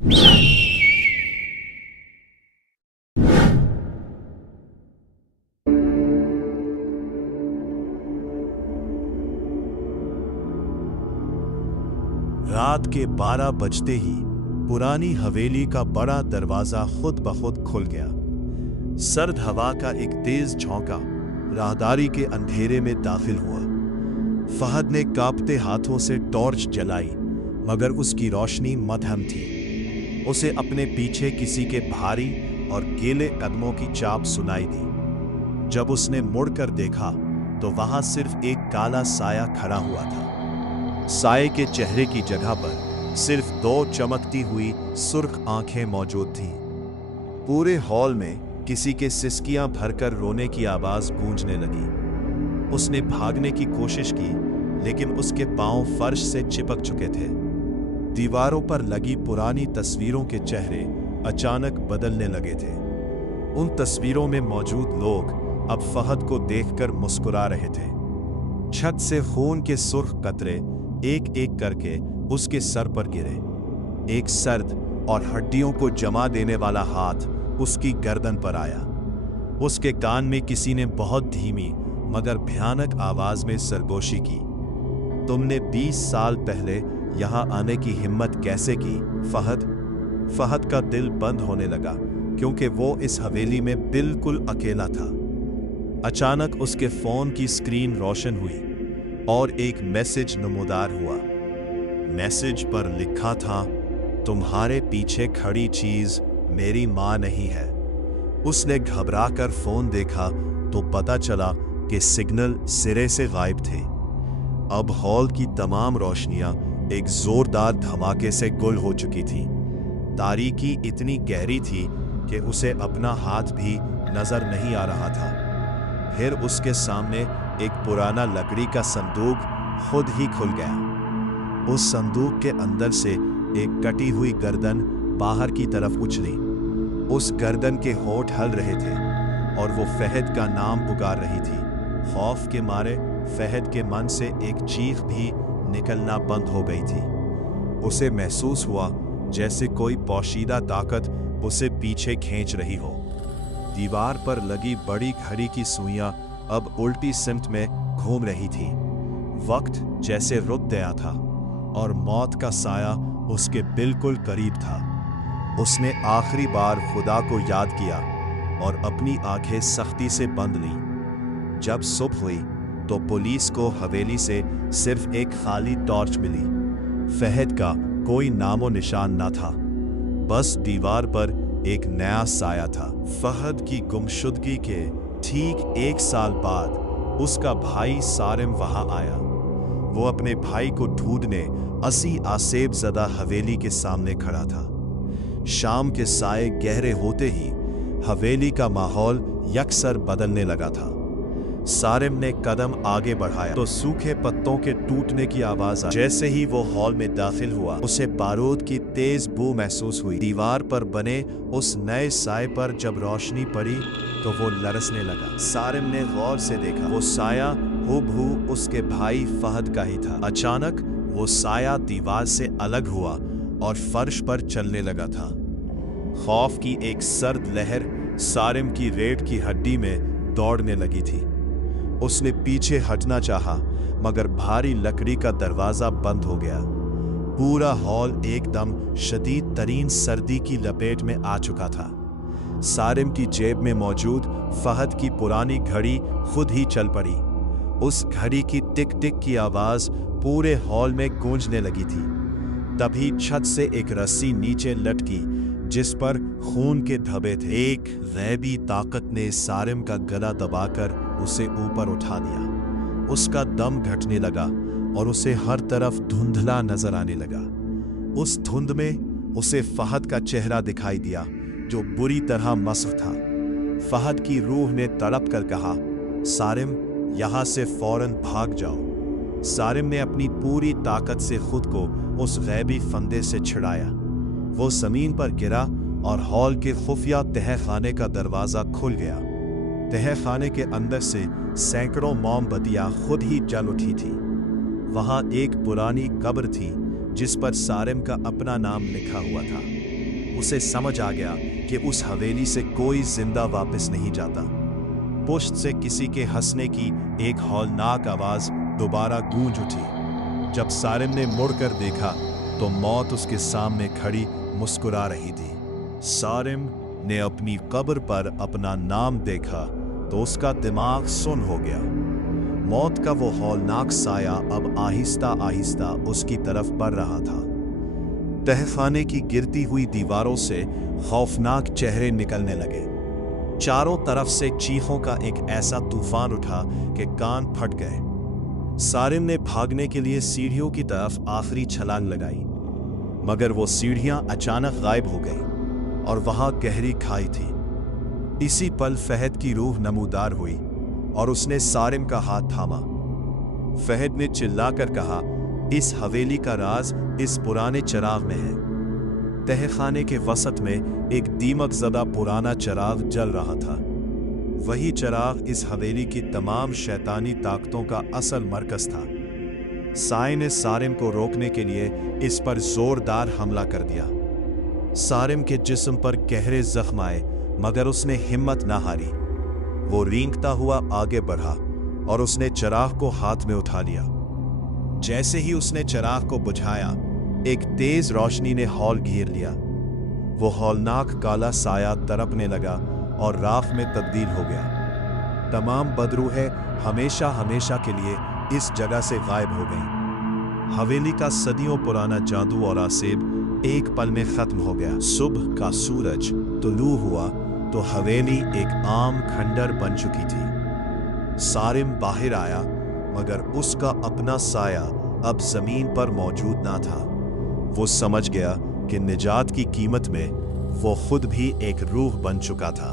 रात के 12 बजते ही पुरानी हवेली का बड़ा दरवाजा खुद ब खुद खुल गया। सर्द हवा का एक तेज झोंका राहदारी के अंधेरे में दाखिल हुआ। फहद ने कांपते हाथों से टॉर्च जलाई, मगर उसकी रोशनी मध्यम थी। उसे अपने पीछे किसी के भारी और गीले कदमों की चाप सुनाई दी। जब उसने मुड़कर देखा तो वहां सिर्फ एक काला साया खड़ा हुआ था। साये के चेहरे की जगह पर सिर्फ 2 चमकती हुई सुर्ख आंखें मौजूद थीं। पूरे हॉल में किसी के सिसकियां भरकर रोने की आवाज गूंजने लगी। उसने भागने की कोशिश की, लेकिन उसके पांव फर्श से चिपक चुके थे। दीवारों पर लगी पुरानी तस्वीरों के चेहरे अचानक बदलने लगे थे। उन तस्वीरों में मौजूद लोग अब फहद को देखकर मुस्कुरा रहे थे। छत से खून के सुर्ख कतरे एक एक करके उसके सर पर गिरे। एक सर्द और हड्डियों को जमा देने वाला हाथ उसकी गर्दन पर आया। उसके कान में किसी ने बहुत धीमी मगर भयानक आवाज में सरगोशी की, तुमने 20 साल पहले यहां आने की हिम्मत कैसे की फहद? फहद का दिल बंद होने लगा, क्योंकि वो इस हवेली में बिल्कुल अकेला था। अचानक उसके फोन की स्क्रीन रोशन हुई और एक मैसेज नमूदार हुआ। मैसेज पर लिखा था, तुम्हारे पीछे खड़ी चीज मेरी मां नहीं है। उसने घबराकर फोन देखा तो पता चला कि सिग्नल सिरे से गायब थे। अब हॉल की तमाम रोशनियां एक जोरदार धमाके से गुल हो चुकी थीं। तारीकी इतनी गहरी थी कि उसे अपना हाथ भी नजर नहीं आ रहा था। फिर उसके सामने एक पुराना लकड़ी का संदूक खुद ही खुल गया। उस संदूक के अंदर से एक कटी हुई गर्दन बाहर की तरफ उछली। उस गर्दन के होंठ हल रहे थे और वो फहद का नाम पुकार रही थी। खौफ के मारे फहद के मन से एक चीख भी निकलना बंद हो गई थी। उसे महसूस हुआ जैसे कोई पोशीदा ताकत उसे पीछे खींच रही हो। दीवार पर लगी बड़ी घड़ी की सुइयां अब उल्टी सिमत में घूम रही थी। वक्त जैसे रुक गया था और मौत का साया उसके बिल्कुल करीब था। उसने आखिरी बार खुदा को याद किया और अपनी आंखें सख्ती से बंद लीं। जब सुबह हुई तो पुलिस को हवेली से सिर्फ एक खाली टॉर्च मिली। फहद का कोई नामो निशान न था, बस दीवार पर एक नया साया था। फहद की गुमशुदगी के ठीक 1 साल बाद उसका भाई सारिम वहां आया। वो अपने भाई को ढूंढने 80 आसेब ज़दा हवेली के सामने खड़ा था। शाम के साए गहरे होते ही हवेली का माहौल यकसर बदलने लगा था। सारिम ने कदम आगे बढ़ाया तो सूखे पत्तों के टूटने की आवाज आई। जैसे ही वो हॉल में दाखिल हुआ, उसे बारूद की तेज बू महसूस हुई। दीवार पर बने उस नए साए पर जब रोशनी पड़ी तो वो लरसने लगा। सारिम ने गौर से देखा, वो साया हूबहू उसके भाई फहद का ही था। अचानक वो साया दीवार से अलग हुआ और फर्श पर चलने लगा था। खौफ की एक सर्द लहर सारिम की रीढ़ की हड्डी में दौड़ने लगी थी। उसने पीछे हटना चाहा, मगर भारी लकड़ी का दरवाजा बंद हो गया। पूरा हॉल एकदम शदीद तरीन सर्दी की लपेट में आ चुका था। सारिम की जेब में मौजूद फहद की पुरानी घड़ी खुद ही चल पड़ी। उस घड़ी की टिक टिक की आवाज पूरे हॉल में गूंजने लगी थी। तभी छत से एक रस्सी नीचे लटकी जिस पर खून के धब्बे थे। एक गैबी ताकत ने सारिम का गला दबाकर उसे ऊपर उठा दिया। उसका दम घटने लगा और उसे हर तरफ धुंधला नजर आने लगा। उस धुंध में उसे फहद का चेहरा दिखाई दिया, जो बुरी तरह मस्ख था। फहद की रूह ने तड़प कर कहा, सारिम, यहां से फौरन भाग जाओ। सारिम ने अपनी पूरी ताकत से खुद को उस गैबी फंदे से छिड़ाया। वो जमीन पर गिरा और हॉल के खुफिया तहखाने का दरवाजा खुल गया। तहखाने के अंदर से सैकड़ों मोमबत्तियां खुद ही जल उठी थी। वहां एक पुरानी कब्र थी जिस पर सारिम का अपना नाम लिखा हुआ था। उसे समझ आ गया कि उस हवेली से कोई जिंदा वापस नहीं जाता। पुश्त से किसी के हंसने की एक हौलनाक आवाज दोबारा गूंज उठी। जब सारिम ने मुड़कर देखा तो मौत उसके सामने खड़ी मुस्कुरा रही थी। सारिम ने अपनी कब्र पर अपना नाम देखा तो उसका दिमाग सुन्न हो गया। मौत का वो हौलनाक साया अब आहिस्ता आहिस्ता उसकी तरफ बढ़ रहा था। तहखाने की गिरती हुई दीवारों से खौफनाक चेहरे निकलने लगे। चारों तरफ से चीखों का एक ऐसा तूफान उठा कि कान फट गए। सारिम ने भागने के लिए सीढ़ियों की तरफ आखिरी छलांग लगाई, मगर वो सीढ़ियां अचानक गायब हो गईं और वहां गहरी खाई थी। इसी पल फहद की रूह नमूदार हुई और उसने सारिम का हाथ थामा। फहद ने चिल्लाकर कहा, इस हवेली का राज इस पुराने चिराग में है। तहखाने के वसत में एक दीमक ज़दा पुराना चिराग जल रहा था। वही चिराग इस हवेली की तमाम शैतानी ताकतों का असल मरकज था। साय ने सारिम को रोकने के लिए इस पर जोरदार हमला कर दिया। सारिम के जिस्म पर गहरे जख्म आए, मगर उसने हिम्मत ना हारी। वो रेंगता हुआ आगे बढ़ा और उसने चिराग को हाथ में उठा लिया। जैसे ही उसने चिराग को बुझाया, एक तेज रोशनी ने हॉल घेर लिया। वो हौलनाक काला साया तड़पने लगा और राख में तब्दील हो गया। तमाम बदरूहें हमेशा हमेशा के लिए इस जगह से गायब हो गईं। हवेली का सदियों पुराना जादू और आसेब एक पल में खत्म हो गया। सुबह का सूरज तुलू हुआ तो हवेली एक आम खंडर बन चुकी थी। सारिम बाहर आया, मगर उसका अपना साया अब जमीन पर मौजूद ना था। वो समझ गया कि निजात की कीमत में वो खुद भी एक रूह बन चुका था।